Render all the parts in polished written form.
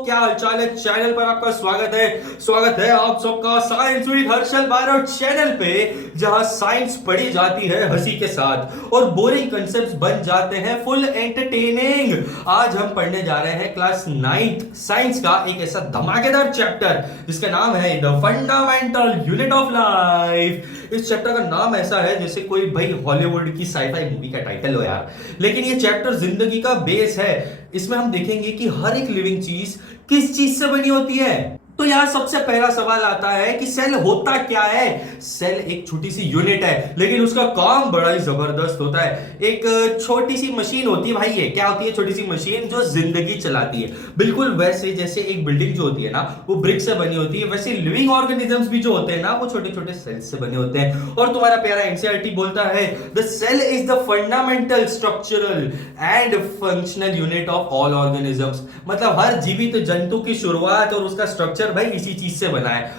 क्या हालचाल है। चैनल पर आपका स्वागत है आप सबका science with Harshal Bharat channel पे, जहां साइंस पढ़ी जाती है हंसी के साथ और बोरिंग कंसेप्ट्स बन जाते हैं फुल एंटरटेनिंग। आज हम पढ़ने जा रहे हैं क्लास 9th साइंस का एक ऐसा धमाकेदार चैप्टर जिसका नाम है the fundamental unit of life. इस चैप्टर का नाम ऐसा है जैसे कोई भाई हॉलीवुड की साईफाई मूवी का टाइटल हो यार, लेकिन ये चैप्टर जिंदगी का बेस है। इसमें हम देखेंगे कि हर एक लिविंग चीज किस चीज से बनी होती है। तो यहां सबसे पहला सवाल आता है कि सेल होता क्या है। सेल एक छोटी सी यूनिट है, लेकिन उसका काम बड़ा ही जबरदस्त होता है। एक छोटी सी मशीन होती है भाई। ये क्या होती है? छोटी सी मशीन जो जिंदगी चलाती है। बिल्कुल वैसे जैसे एक बिल्डिंग जो होती है ना वो ब्रिक से बनी होती है, वैसे लिविंग ऑर्गेनिजम्स भी जो होते हैं ना वो छोटे छोटे सेल्स से बने होते हैं। और तुम्हारा प्यारा एनसीईआरटी बोलता है the cell is the fundamental structural and functional unit of all organisms. मतलब हर जीवित जंतु की शुरुआत और उसका स्ट्रक्चर भाई इसी चीज से बना है।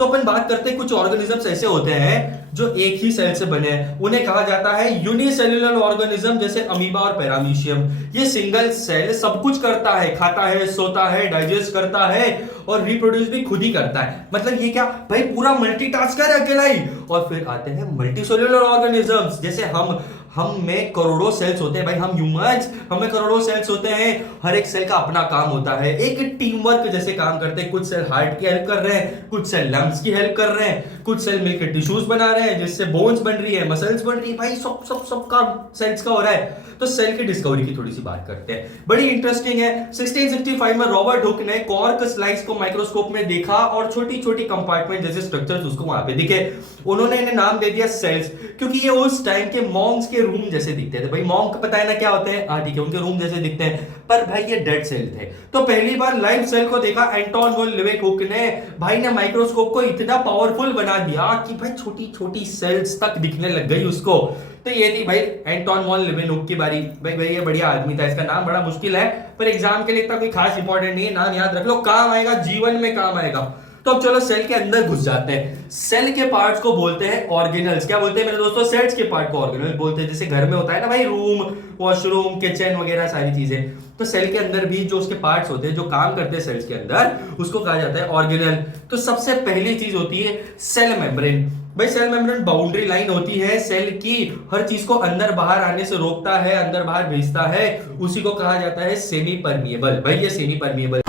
तो अपन बात करते हैं कुछ ऑर्गेनिजम्स ऐसे होते हैं जो एक ही सेल से बने हैं, उन्हें कहा जाता है यूनिसेल्युलर ऑर्गेनिज्म, जैसे अमीबा और पैरामीशियम। ये सिंगल सेल सब कुछ करता है, खाता है, सोता है, डाइजेस्ट करता है और रिप्रोड्यूस भी खुद ही करता है। मतलब ये क्या भाई पूरा मल्टीटास्कर है अकेला ही। और फिर आते हैं मल्टीसेल्युलर ऑर्गेनिजम्स, जैसे हम में करोड़ों सेल्स होते हैं भाई, हम ह्यूमंस, हमें करोड़ों सेल्स होते हैं। हर एक सेल का अपना काम होता है, एक टीम वर्क जैसे काम करते हैं। कुछ सेल हार्ट की हेल्प कर रहे हैं, कुछ सेल लंग्स की हेल्प कर रहे हैं, कुछ सेल मिलकर टिश्यूज बना रहे हैं जिससे बोन्स बन रही है, मसल्स बन रही है। भाई सब काम सेल्स का हो रहा है। तो सेल की डिस्कवरी की थोड़ी सी बात करते हैं, बड़ी इंटरेस्टिंग है। 1665 में रॉबर्ट हुक ने कॉर्क स्लाइस को माइक्रोस्कोप में देखा और छोटी छोटी कंपार्टमेंट जैसे स्ट्रक्चर्स उसको वहां पे दिखे। उन्होंने इन्हें नाम दे दिया सेल्स, क्योंकि ये उस टाइम के मॉन्क्स के रूम जैसे दिखते थे। भाई मॉन्क पता है ना क्या होते हैं? हाँ ठीक है, उनके रूम जैसे दिखते हैं, पर भाई ये डेड सेल थे। तो पहली बार लाइव सेल को देखा एंटोन वॉन लीवेनहुक ने। भाई ने माइक्रोस्कोप को इतना पावरफुल बना दिया कि भाई छोटी छोटी सेल्स तक दिखने लग गई उसको। तो ये थी भाई एंटोन वॉन लीवेनहुक की बारी। भाई ये बढ़िया आदमी था, इसका नाम बड़ा मुश्किल है पर एग्जाम के लिए इतना कोई खास इंपॉर्टेंट नहीं है, नाम याद रख लो, काम आएगा, जीवन में काम आएगा। तो अब चलो सेल के अंदर घुस जाते हैं। सेल के पार्ट्स को बोलते हैं ऑर्गेनल्स। क्या बोलते हैं मेरे दोस्तों? सेल्स के पार्ट को ऑर्गेनल बोलते हैं। जैसे घर में होता है ना भाई रूम, वॉशरूम, किचन वगैरह सारी चीजें, तो सेल के अंदर भी जो उसके पार्ट्स होते हैं जो काम करते हैं सेल्स के अंदर, उसको कहा जाता है ऑर्गेनल। तो सबसे पहली चीज होती है सेल मेम्ब्रेन। भाई सेल मेम्ब्रेन बाउंड्री लाइन होती है सेल की, हर चीज को अंदर बाहर आने से रोकता है, अंदर बाहर भेजता है। उसी को कहा जाता है सेमी परमिएबल। भाई ये सेमी परमिएबल,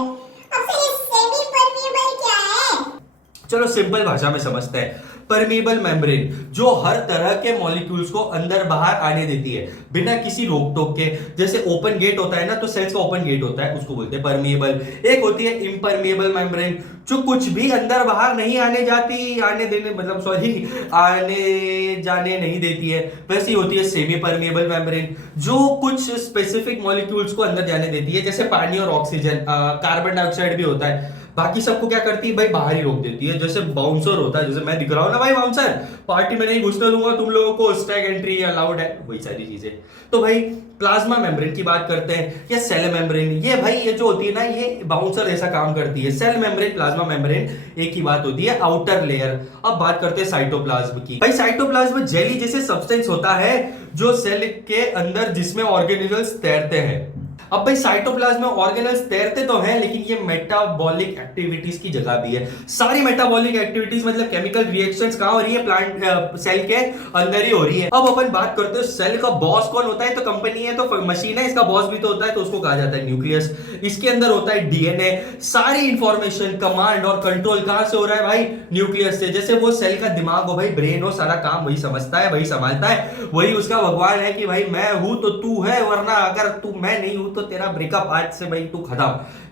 चलो सिंपल भाषा में समझते हैं। परमिएबल मेम्ब्रेन जो हर तरह के मॉलिक्यूल्स को अंदर बाहर आने देती है बिना किसी रोक टोक के। जैसे ओपन गेट होता है ना, तो सेल्स का ओपन गेट होता है, उसको बोलते हैं परमिएबल। एक होती है इम्परमिएबल मेम्ब्रेन जो कुछ भी अंदर बाहर नहीं आने जाने नहीं देती है। वैसी होती है सेमी परमिएबल मेम्ब्रेन जो कुछ स्पेसिफिक मॉलिक्यूल्स को अंदर जाने देती है, जैसे पानी और ऑक्सीजन, कार्बन डाइऑक्साइड भी होता है। बाकी सबको क्या करती है भाई? बाहर ही रोक देती है। जैसे बाउंसर होता है, जैसे मैं दिख रहा हूं ना भाई बाउंसर, पार्टी में नहीं घुसने दूंगा तुम लोगों को, स्टैग एंट्री अलाउड है, वही सारी चीजें। तो भाई प्लाज्मा मेम्ब्रेन की बात करते हैं या सेल मेम्ब्रेन। ये भाई ये जो होती है ना, ये बाउंसर ऐसा काम करती है। सेल मेम्ब्रेन, प्लाज्मा मेम्ब्रेन एक ही बात होती है, आउटर लेयर। अब बात करते हैं साइटोप्लाज्म की। भाई साइटोप्लाज्म जेली जैसे सब्सटेंस होता है जो सेल के अंदर, जिसमें ऑर्गेनिजम्स तैरते हैं। अब भाई साइटोप्लाज्म में ऑर्गेनल्स तैरते तो हैं, लेकिन ये मेटाबॉलिक एक्टिविटीज की जगह भी है। सारी मेटाबॉलिक एक्टिविटीज मतलब केमिकल रिएक्शंस कहां हो रही है? प्लांट सेल के अंदर ही हो रही है। अब अपन बात करते हैं सेल का बॉस कौन होता है? तो कंपनी है, तो मशीन है, इसका बॉस भी तो होता है, तो उसको कहा जाता है न्यूक्लियस। इसके अंदर होता है डीएनए। सारी इंफॉर्मेशन, कमांड और कंट्रोल कहां से हो रहा है भाई? न्यूक्लियस से। जैसे वो सेल का दिमाग हो भाई, ब्रेन हो, सारा काम वही समझता है, वही संभालता है, वही उसका भगवान है कि भाई मैं हूं तो तू है, वरना अगर तू मैं नहीं हूं तो तेरा ब्रेकअप आज से भाई तू खत्म।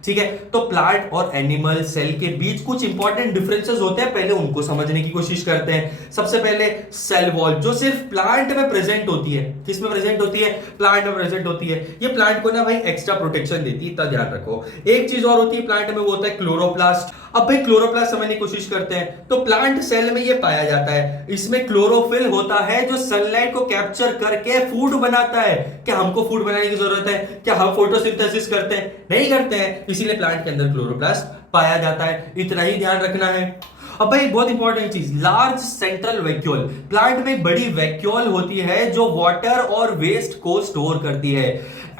ठीक है, तो प्लांट और एनिमल सेल के बीच कुछ इंपॉर्टेंट डिफरेंसेस होते हैं, पहले उनको समझने की कोशिश करते हैं। सबसे पहले सेल वॉल जो सिर्फ प्लांट में प्रेजेंट होती है। किस में प्रेजेंट होती है? प्लांट में प्रेजेंट होती है। ये प्लांट को ना भाई एक्स्ट्रा प्रोटेक्शन देती है, इतना ध्यान रखो। एक चीज और होती है प्लांट में, वो होता है क्लोरोप्लास्ट। अब भाई क्लोरोप्लास्ट समझने की कोशिश करते हैं, तो प्लांट सेल में ये पाया जाता है। इसमें क्लोरोफिल होता है जो सनलाइट को कैप्चर करके फूड बनाता है। क्या हमको फूड बनाने की जरूरत है? क्या हम फोटोसिंथेसिस करते हैं? नहीं करते हैं, इसीलिए प्लांट के अंदर क्लोरोप्लास्ट पाया जाता है। इतना ही ध्यान रखना है। अब भाई बहुत इंपॉर्टेंट चीज, लार्ज सेंट्रल वैक्यूल। प्लांट में बड़ी वैक्यूल होती है जो वाटर और वेस्ट को स्टोर करती है।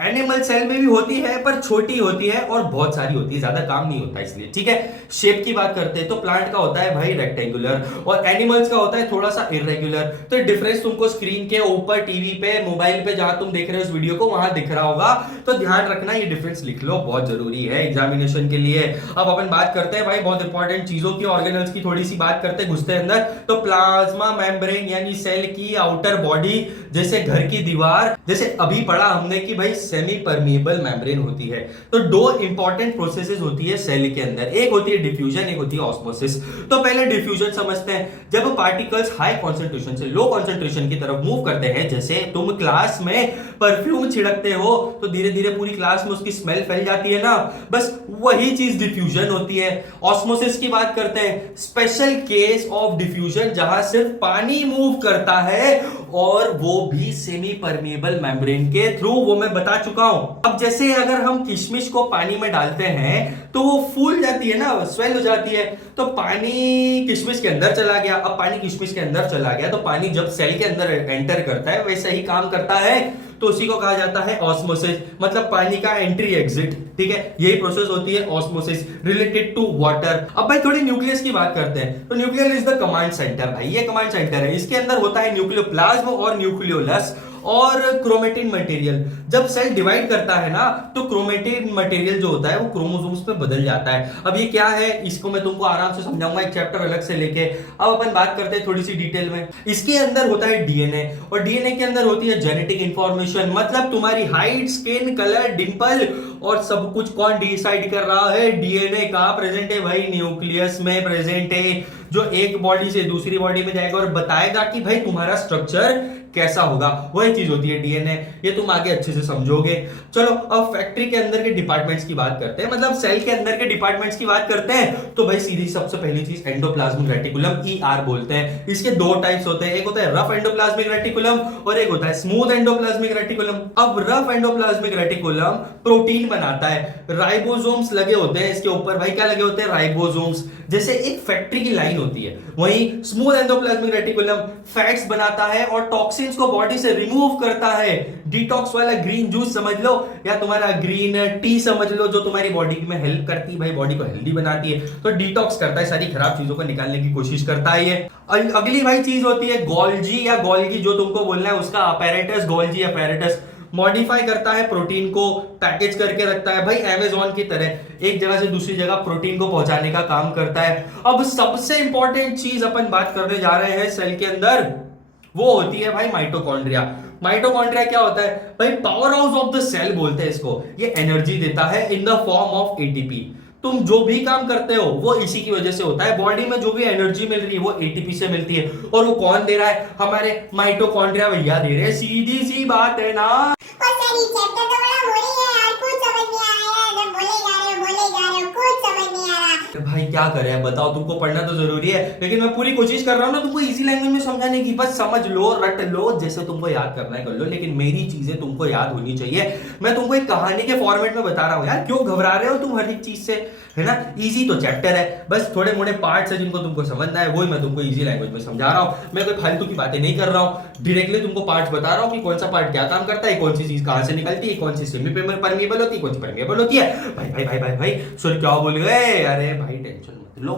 एनिमल सेल में भी होती है पर छोटी होती है और बहुत सारी होती है, ज्यादा काम नहीं होता इसलिए, ठीक है। शेप की बात करते हैं तो प्लांट का होता है भाई रेक्टेंगुलर और एनिमल्स का होता है थोड़ा सा इरेगुलर। तो डिफरेंस तुमको स्क्रीन के ऊपर, टीवी पे, मोबाइल पे जहां तुम देख रहे हो इस वीडियो को वहां दिख रहा होगा, तो ध्यान रखना, ये डिफरेंस लिख लो, बहुत जरूरी है एग्जामिनेशन के लिए। अब अपन बात करते हैं भाई बहुत इंपॉर्टेंट चीजों की, ऑर्गेनल्स की थोड़ी सी बात करते हैं घुसते अंदर। तो प्लाज्मा मेम्ब्रेन यानी सेल की आउटर बॉडी, जैसे घर की दीवार, जैसे अभी पढ़ा हमने कि भाई सेमी परमिएबल मेम्ब्रेन होती है। तो दो इंपॉर्टेंट प्रोसेसेस होती है सेल के अंदर, एक होती है डिफ्यूजन, एक होती है ऑस्मोसिस। तो पहले डिफ्यूजन समझते हैं। जब पार्टिकल्स हाई कॉन्सेंट्रेशन से लो कॉन्सेंट्रेशन की तरफ मूव करते हैं, जैसे तुम क्लास में परफ्यूम छिड़कते हो तो धीरे धीरे पूरी क्लास में उसकी स्मेल फैल जाती है ना, बस वही चीज डिफ्यूजन होती है। ऑस्मोसिस की बात करते हैं, स्पेशल केस ऑफ डिफ्यूजन जहां सिर्फ पानी मूव करता है और वो भी सेमी परमिएबल मेम्ब्रेन के थ्रू, वो मैं बता चुका हूं। अब जैसे अगर हम किशमिश को पानी में डालते हैं तो वो फूल जाती है ना, स्वेल हो जाती है, तो पानी किशमिश के अंदर चला गया। अब पानी किशमिश के अंदर चला गया तो पानी जब सेल के अंदर एंटर करता है वैसे ही काम करता है, तो उसी को कहा जाता है ऑस्मोसिस, मतलब पानी का एंट्री एग्जिट, ठीक है। यही प्रोसेस होती है ऑस्मोसिस रिलेटेड टू वाटर। अब भाई थोड़ी न्यूक्लियस की बात करते हैं। तो nucleus is the command centre, भाई ये कमांड सेंटर है। इसके अंदर होता है न्यूक्लियोप्लाज्म और न्यूक्लियोलस और क्रोमेटिन मटेरियल। जब सेल डिवाइड करता है ना तो क्रोमेटिन मटेरियल जो होता है वो क्रोमोसोम्स में बदल जाता है। अब ये क्या है इसको मैं तुमको आराम से समझाऊंगा एक चैप्टर अलग से लेके। अब अपन बात करते हैं थोड़ी सी डिटेल में। इसके अंदर होता है डीएनए और डीएनए के अंदर होती है जेनेटिक इंफॉर्मेशन, मतलब तुम्हारी हाइट, स्किन कलर, डिंपल और सब कुछ कौन डिसाइड कर रहा है? डीएनए। कहां प्रेजेंट है भाई? न्यूक्लियस में प्रेजेंट है, जो एक बॉडी से दूसरी बॉडी में जाएगा और बताएगा कि भाई तुम्हारा स्ट्रक्चर कैसा होगा, वही चीज होती है डीएनए। ये तुम आगे अच्छे से समझोगे। चलो अब फैक्ट्री के अंदर के डिपार्टमेंट्स की बात करते हैं, मतलब सेल के अंदर के डिपार्टमेंट्स की बात करते हैं। तो भाई सीधी सबसे पहली चीज एंडोप्लाज्मिक रेटिकुलम, ईआर बोलते हैं। इसके दो टाइप्स होते हैं, एक होता है रफ एंडोप्लाज्मिक रेटिकुलम और एक होता है स्मूथ एंडोप्लाज्मिक रेटिकुलम। अब रफ एंडोप्लाज्मिक रेटिकुलम प्रोटीन बनाता है, राइबोसोम्स लगे होते हैं इसके ऊपर। भाई क्या लगे होते हैं? राइबोसोम्स, जैसे एक फैक्ट्री की लाइन होती है। वहीं स्मूथ एंडोप्लाज्मिक रेटिकुलम फैट्स बनाता है और टॉक्सिन्स को बॉडी से रिमूव करता है। डिटॉक्स वाला ग्रीन जूस समझ लो या तुम्हारा ग्रीन टी समझ लो, जो तुम्हारी बॉडी में हेल्प करती है, भाई बॉडी को हेल्दी बनाती है। तो डिटॉक्स करता है, सारी खराब चीजों को निकालने की कोशिश करता है ये। अगली भाई चीज होती है गोल्जी या गोल्गी, जो तुमको बोलना है उसका अपैरेटस, गोल्जी अपैरेटस। मॉडिफाई करता है प्रोटीन को, पैकेज करके रखता है, भाई अमेज़न की तरह एक जगह से दूसरी जगह प्रोटीन को पहुंचाने का काम करता है। अब सबसे इंपॉर्टेंट चीज अपन बात करने जा रहे हैं सेल के अंदर, वो होती है भाई माइटोकॉन्ड्रिया। माइटोकॉन्ड्रिया क्या होता है भाई? Powerhouse of the cell बोलते हैं इसको। ये एनर्जी देता है in the form of ATP. तुम जो भी काम करते हो वो इसी की वजह से होता है। बॉडी में जो भी एनर्जी मिल रही है वो एटीपी से मिलती है, और वो कौन दे रहा है? हमारे माइटोकॉन्ड्रिया भैया दे रहे हैं। सीधी सी बात है ना। भाई क्या करें बताओ, तुमको पढ़ना तो जरूरी है, लेकिन मैं पूरी कोशिश कर रहा हूं ना तुमको इजी लैंग्वेज में समझाने की। बस समझ लो, रट लो, जैसे तुमको याद करना है कर लो, लेकिन मेरी चीजें तुमको याद होनी चाहिए। मैं तुमको एक कहानी के फॉर्मेट में बता रहा हूं यार, क्यों घबरा रहे हो तुम हर एक चीज से, है ना? इजी तो चैप्टर है, बस थोड़े मोड़े पार्ट्स है जिनको तुमको समझना है, वही मैं तुमको इजी लैंग्वेज में समझा रहा हूं। मैं कोई फालतू की बातें नहीं कर रहा हूं, डायरेक्टली तुमको पार्ट्स बता रहा हूं कि कौन सा पार्ट क्या काम करता है, कौन सी चीज कहां से निकलती है, कौन सी सेमी परमिएबल होती है, कौन सी परमिएबल होती है। भाई भाई भाई भाई भाई सर क्या बोल गए? अरे भाई टेंशन मत लो,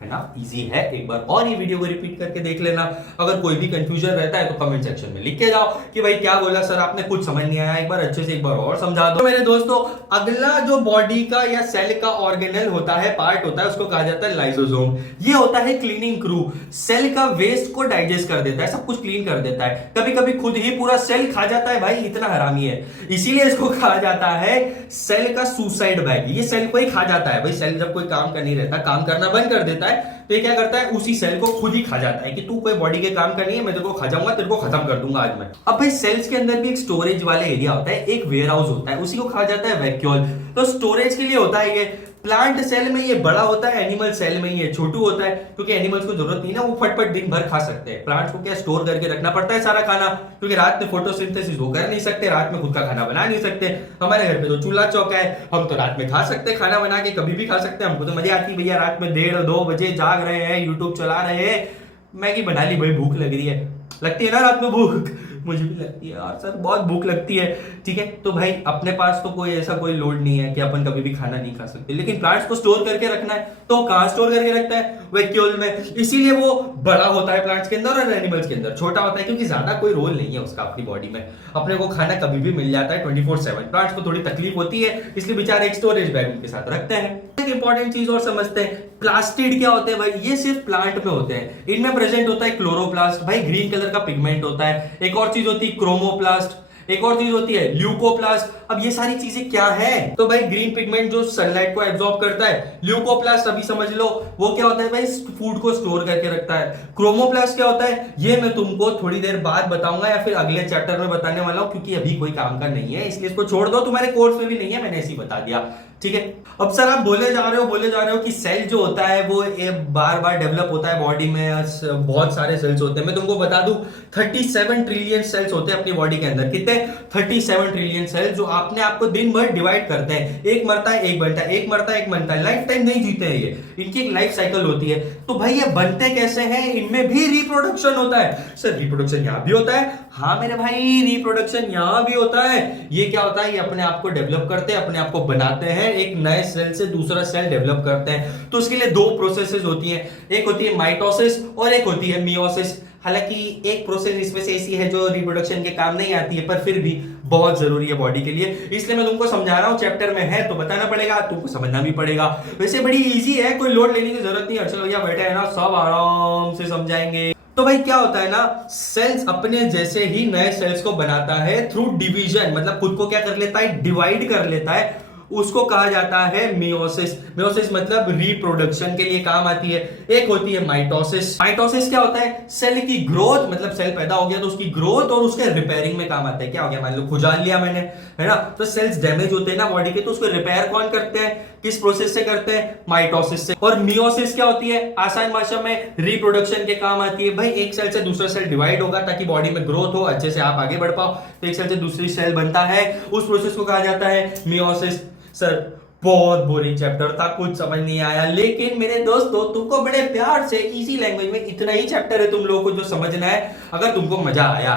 है ना, इजी है। एक बार और ये वीडियो को रिपीट करके देख लेना। अगर कोई भी कंफ्यूजन रहता है तो कमेंट सेक्शन में लिख के जाओ कि भाई क्या बोला सर आपने, कुछ समझ नहीं आया, एक बार अच्छे से एक बार और समझा दो। मेरे दोस्तों अगला जो बॉडी का या सेल का ऑर्गेनल होता है, पार्ट होता है, उसको कहा जाता है लाइसोसोम। ये होता है क्लीनिंग क्रू, सेल का वेस्ट को डाइजेस्ट कर देता है, सब कुछ क्लीन कर देता है। कभी कभी खुद ही पूरा सेल खा जाता है, भाई इतना हरामी है, इसीलिए इसको कहा जाता है सेल का सुसाइड बैग। ये सेल को ही खा जाता है। भाई सेल जब कोई काम कर नहीं रहता, काम करना बंद कर देता है, तो ये क्या करता है? उसी सेल को खुद ही खा जाता है कि तू कोई बॉडी के काम करनी है, मैं तेरे को खा जाऊंगा, तेरे को खत्म कर दूंगा आज मैं। अब भाई सेल्स के अंदर भी एक स्टोरेज वाला एरिया होता है, एक वेयर हाउस होता है, उसी को कहा जाता है वैक्यूल। तो स्टोरेज के लिए होता है ये। प्लांट सेल में ये बड़ा होता है, एनिमल सेल में ये छोटू होता है, क्योंकि एनिमल्स को जरूरत नहीं ना, वो फटफट दिन भर खा सकते हैं। प्लांट्स को क्या स्टोर करके रखना पड़ता है सारा खाना, क्योंकि रात में फोटोसिंथेसिस वो कर नहीं सकते, रात में खुद का खाना बना नहीं सकते। हमारे घर पे तो चूल्हा चौका है, हम तो रात में खा सकते हैं खाना बना के, कभी भी खा सकते हैं। हमको तो मजा आती है भैया, रात में 1:30-2 बजे जाग रहे हैं, यूट्यूब चला रहे हैं, मैगी बना ली, भाई भूख लग रही है, लगती है ना रात में भूख, मुझे भी लगती है यार सर, बहुत भूख लगती है। ठीक है, तो भाई अपने पास तो कोई ऐसा कोई लोड नहीं है कि अपन कभी भी खाना नहीं खा सकते, लेकिन प्लांट्स को स्टोर करके रखना है तो कहाँ स्टोर करके रखता है? वैक्यूल में। इसीलिए वो बड़ा होता है प्लांट्स के अंदर और एनिमल्स के अंदर छोटा होता है, क्योंकि ज्यादा कोई रोल नहीं है उसका अपनी बॉडी में। अपने को खाना कभी भी मिल जाता है 24/7। प्लांट्स को थोड़ी तकलीफ होती है, इसलिए बेचारे एक स्टोरेज बैग उनके साथ रखते हैं। एक इंपॉर्टेंट चीज और समझते हैं, प्लास्टिड क्या होते हैं भाई? ये सिर्फ प्लांट में होते हैं। इनमें प्रेजेंट होता है क्लोरोप्लास्ट, भाई ग्रीन कलर का पिगमेंट होता है। एक और चीज होती है क्रोमोप्लास्ट, एक और चीज होती है ल्यूकोप्लास्ट। अब ये सारी चीजें क्या है? तो भाई ग्रीन पिगमेंट जो सनलाइट को एब्जॉर्ब करता है। ल्यूकोप्लास्ट अभी समझ लो वो क्या होता है भाई? फूड को स्टोर करके रखता है। क्रोमोप्लास्ट क्या होता है ये मैं तुमको थोड़ी देर बाद बताऊंगा, या फिर अगले चैप्टर में बताने वाला हूं, क्योंकि अभी कोई काम का नहीं है, इसलिए इसको छोड़ दो। तुम्हारे कोर्स में भी नहीं है, मैंने ऐसे ही बता दिया। ठीक है, अब सर आप बोले जा रहे हो कि सेल जो होता है वो बार बार डेवलप होता है बॉडी में, बहुत सारे सेल्स होते हैं। मैं तुमको बता दूं 37 ट्रिलियन सेल्स होते हैं अपनी बॉडी के अंदर। कितने? 37 ट्रिलियन सेल्स, जो अपने आप को दिन भर डिवाइड करते हैं। एक मरता है, एक बनता है, एक मरता है, एक बनता है। लाइफ टाइम नहीं जीते हैं ये, इनकी एक लाइफ साइकिल होती है। तो भाई ये बनते कैसे हैं? इनमें भी रिप्रोडक्शन होता है। सर रिप्रोडक्शन यहां भी होता है? हाँ मेरे भाई, रिप्रोडक्शन यहां भी होता है। ये क्या होता है? ये अपने आप को डेवलप करते हैं, अपने आप को बनाते हैं, एक नए सेल से दूसरा सेल डेवलप करते हैं। तो उसके लिए दो प्रोसेसेस होती हैं, एक होती है माइटोसिस और एक होती है मियोसिस। हालांकि एक प्रोसेस इसमें से ऐसी है जो रिप्रोडक्शन के काम नहीं आती है, पर फिर भी बहुत जरूरी है बॉडी के लिए, इसलिए मैं तुमको समझा रहा हूं। चैप्टर में है तो बताना पड़ेगा, तुमको समझना भी पड़ेगा। वैसे बड़ी इजी है, कोई लोड लेने की जरूरत नहीं। अच्छा भैया बैठे है ना, सब आराम से समझाएंगे। तो भाई क्या होता है ना, सेल्स अपने जैसे ही नए सेल्स को बनाता है थ्रू डिवीजन, मतलब खुद को क्या कर लेता है? डिवाइड कर लेता है। उसको कहा जाता है मियोसिस। मियोसिस मतलब रिप्रोडक्शन के लिए काम आती है। एक होती है माइटोसिस। माइटोसिस क्या होता है? सेल की ग्रोथ, मतलब सेल पैदा हो गया तो उसकी ग्रोथ और उसके रिपेयरिंग में काम आता है। क्या हो गया? मान लो खुजाल लिया मैंने, है ना, तो सेल्स डैमेज होते हैं ना बॉडी के, तो उसको रिपेयर कौन करते हैं? किस प्रोसेस से करते हैं? माइटोसिस से। और मियोसिस क्या होती है? आसान भाषा में रिप्रोडक्शन के काम आती है। भाई एक सेल से दूसरा सेल डिवाइड होगा ताकि बॉडी में ग्रोथ हो, अच्छे से आप आगे बढ़ पाओ, तो एक सेल से दूसरी सेल बनता है, उस प्रोसेस को कहा जाता है मियोसिस। सर बहुत बोरिंग चैप्टर था, कुछ समझ नहीं आया, लेकिन मेरे दोस्तों तुमको बड़े प्यार से इजी लैंग्वेज में इतना ही चैप्टर है तुम लोगों को जो समझना है। अगर तुमको मजा आया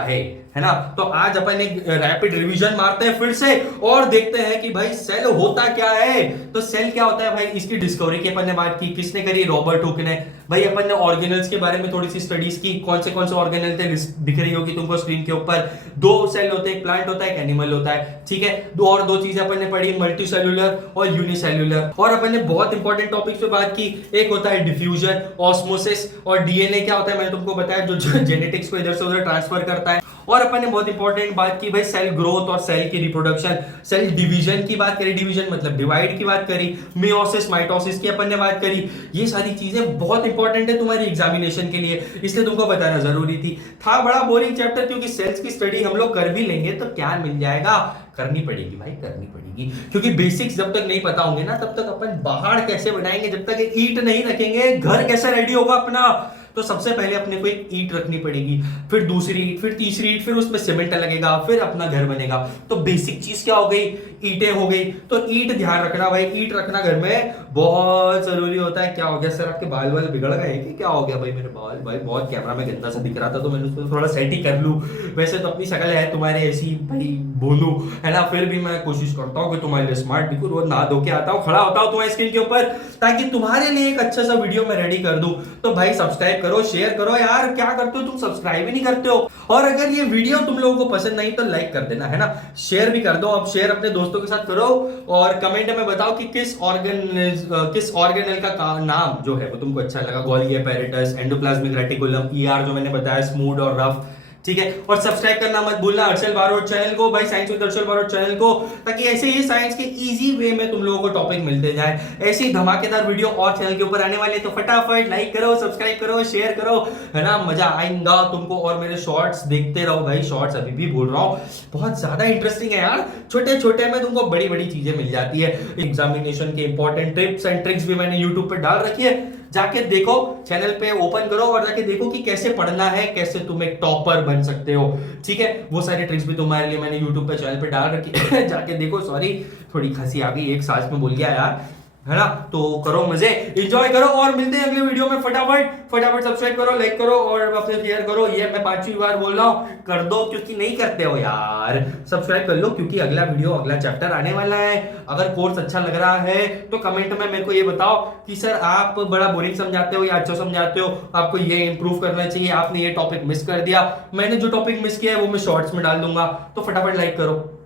है ना, तो आज अपन एक रैपिड रिवीजन मारते हैं फिर से और देखते हैं कि भाई सेल होता क्या है। तो सेल क्या होता है भाई? इसकी डिस्कवरी की अपन ने बात की, किसने करी? रॉबर्ट हुक ने। भाई अपन ने ऑर्गेनल्स के बारे में थोड़ी सी स्टडीज की, कौन से ऑर्गेनल थे, दिख रही होगी तुमको स्क्रीन के ऊपर। दो सेल होते हैं, एक प्लांट होता है, एक एनिमल होता है। ठीक है, दो चीजें अपन ने पढ़ी, मल्टीसेल्यूलर और यूनिसेल्यूलर। और अपन ने बहुत इंपॉर्टेंट टॉपिक्स पे बात की, एक होता है डिफ्यूजन, ऑस्मोसिस, और डीएनए क्या होता है मैंने तुमको बताया, जो जेनेटिक्स को इधर से उधर ट्रांसफर करता है। और अपन ने बहुत इंपॉर्टेंट बात की भाई सेल ग्रोथ और सेल की रिप्रोडक्शन, सेल डिवीजन की बात करी, डिवीजन मतलब डिवाइड की बात करी, मियोसिस माइटोसिस की अपन ने बात करी। ये सारी चीजें बहुत इंपॉर्टेंट है तुम्हारी एग्जामिनेशन के लिए, इसलिए तुमको बताना जरूरी थी। था बड़ा बोरिंग चैप्टर, क्योंकि सेल्स की स्टडी हम लोग कर भी लेंगे तो क्या मिल जाएगा? करनी पड़ेगी भाई, करनी पड़ेगी, क्योंकि बेसिक्स जब तक नहीं पता होंगे ना तब तक अपन पहाड़ कैसे बनाएंगे, जब तक ईंट नहीं रखेंगे घर कैसे रेडी होगा अपना। तो सबसे पहले अपने को एक ईंट रखनी पड़ेगी, फिर दूसरी ईंट, फिर तीसरी ईंट, फिर उसमें सीमेंट लगेगा, फिर अपना घर बनेगा। तो बेसिक चीज क्या हो गई? ईंटें हो गई। तो ईंट ध्यान रखना भाई, ईंट रखना घर में बहुत जरूरी होता है। क्या हो गया सर, आपके बाल वाल बिगड़ गए कि क्या हो गया? भाई मेरे बाल भाई बहुत कैमरा में गंदा सा दिख रहा था, तो मैंने उसको थोड़ा सेट ही कर लूं। वैसे तो अपनी शक्ल है तुम्हारे ऐसी भाई बोलूं, है ना, फिर भी मैं कोशिश करता हूँ कि तुम्हारे लिए स्मार्ट दिखूं। रोज नहा धो के आता हूँ, खड़ा होता हूँ तुम्हारी स्क्रीन के ऊपर, ताकि तुम्हारे लिए एक अच्छा सा वीडियो मैं रेडी कर दूं। तो भाई सब्सक्राइब करो, शेयर करो। यार क्या करते हो तुम, सब्सक्राइब ही नहीं करते हो। और अगर ये वीडियो तुम लोगों को पसंद नहीं तो लाइक कर देना, है ना, शेयर भी कर दो। अब शेयर अपने दोस्तों के साथ करो और कमेंट में बताओ कि किस ऑर्गेनल का नाम जो है वो तुमको अच्छा लगा। Golgi apparatus, endoplasmic reticulum, ER जो मैंने बताया, स्मूथ और रफ। ठीक है, और सब्सक्राइब करना मत भूलना हर्षल बारोट चैनल को, भाई science with Harshal Barot channel को, ताकि ऐसे ही साइंस के इजी वे में तुम लोगों को टॉपिक मिलते जाए। ऐसी धमाकेदार वीडियो और चैनल के ऊपर आने वाले, तो फटाफट लाइक करो, सब्सक्राइब करो, शेयर करो, है ना, मजा आएगा तुमको। और मेरे शॉर्ट्स देखते रहो भाई, शॉर्ट्स अभी भी बोल रहा हूँ बहुत ज्यादा इंटरेस्टिंग है यार, छोटे छोटे में तुमको बड़ी बड़ी चीजें मिल जाती है। एग्जामिनेशन के इंपॉर्टेंट टिप्स एंड ट्रिक्स भी मैंने यूट्यूब पे डाल रखी है, जाके देखो, चैनल पे ओपन करो और जाके देखो कि कैसे पढ़ना है, कैसे तुम एक टॉपर बन सकते हो। ठीक है, वो सारी ट्रिक्स भी तुम्हारे लिए मैंने यूट्यूब पे चैनल पे डाल रखी है जाके देखो। सॉरी थोड़ी खांसी आ गई, एक सांस में बोल गया यार। है ना। तो करो मजे, एंजॉय करो और मिलते हैं अगले वीडियो में। फटाफट सब्सक्राइब करो, लाइक करो और अपने शेयर करो। ये मैं 5वीं बार बोल रहा हूं, कर दो क्योंकि नहीं करते हो यार। सब्सक्राइब कर लो क्योंकि अगला वीडियो, अगला चैप्टर आने वाला है। अगर कोर्स अच्छा लग रहा है तो कमेंट में मेरे को ये बताओ कि सर आप बड़ा बोरिंग समझाते हो या अच्छा समझाते हो, आपको ये इंप्रूव करना चाहिए, आपने ये टॉपिक मिस कर दिया। मैंने जो टॉपिक मिस किया है वो मैं शॉर्ट्स में डाल दूंगा। तो फटाफट लाइक करो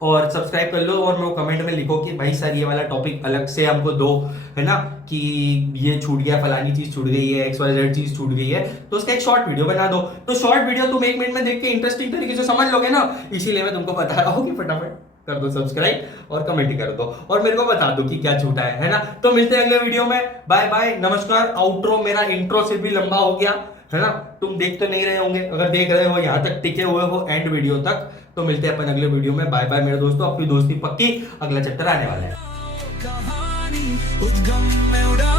और सब्सक्राइब कर लो और मेरे को कमेंट में लिखो कि भाई सर ये वाला टॉपिक अलग से हमको दो, है ना, कि ये छूट गया, फलानी चीज छूट गई है, XYZ चीज छूट गई है, तो उसका एक शॉर्ट वीडियो बना दो। तो शॉर्ट वीडियो तुम 1 मिनट में देख के इंटरेस्टिंग तरीके से समझ लोगे ना, इसीलिए मैं तुमको बता रहा हूँ कि फटाफट कर दो सब्सक्राइब और कमेंट कर दो और मेरे को बता दो कि क्या छूटा है ना। तो मिलते हैं अगले वीडियो में। बाय बाय, नमस्कार। आउट्रो मेरा इंट्रो से भी लंबा हो गया, है ना। तुम देख तो नहीं रहे होंगे, अगर देख रहे हो यहाँ तक टिके हुए हो एंड वीडियो तक, तो मिलते हैं अपन अगले वीडियो में। बाय बाय मेरे दोस्तों, अपनी दोस्ती पक्की, अगला चैप्टर आने वाला है। कहानी उद्गम में उड़ा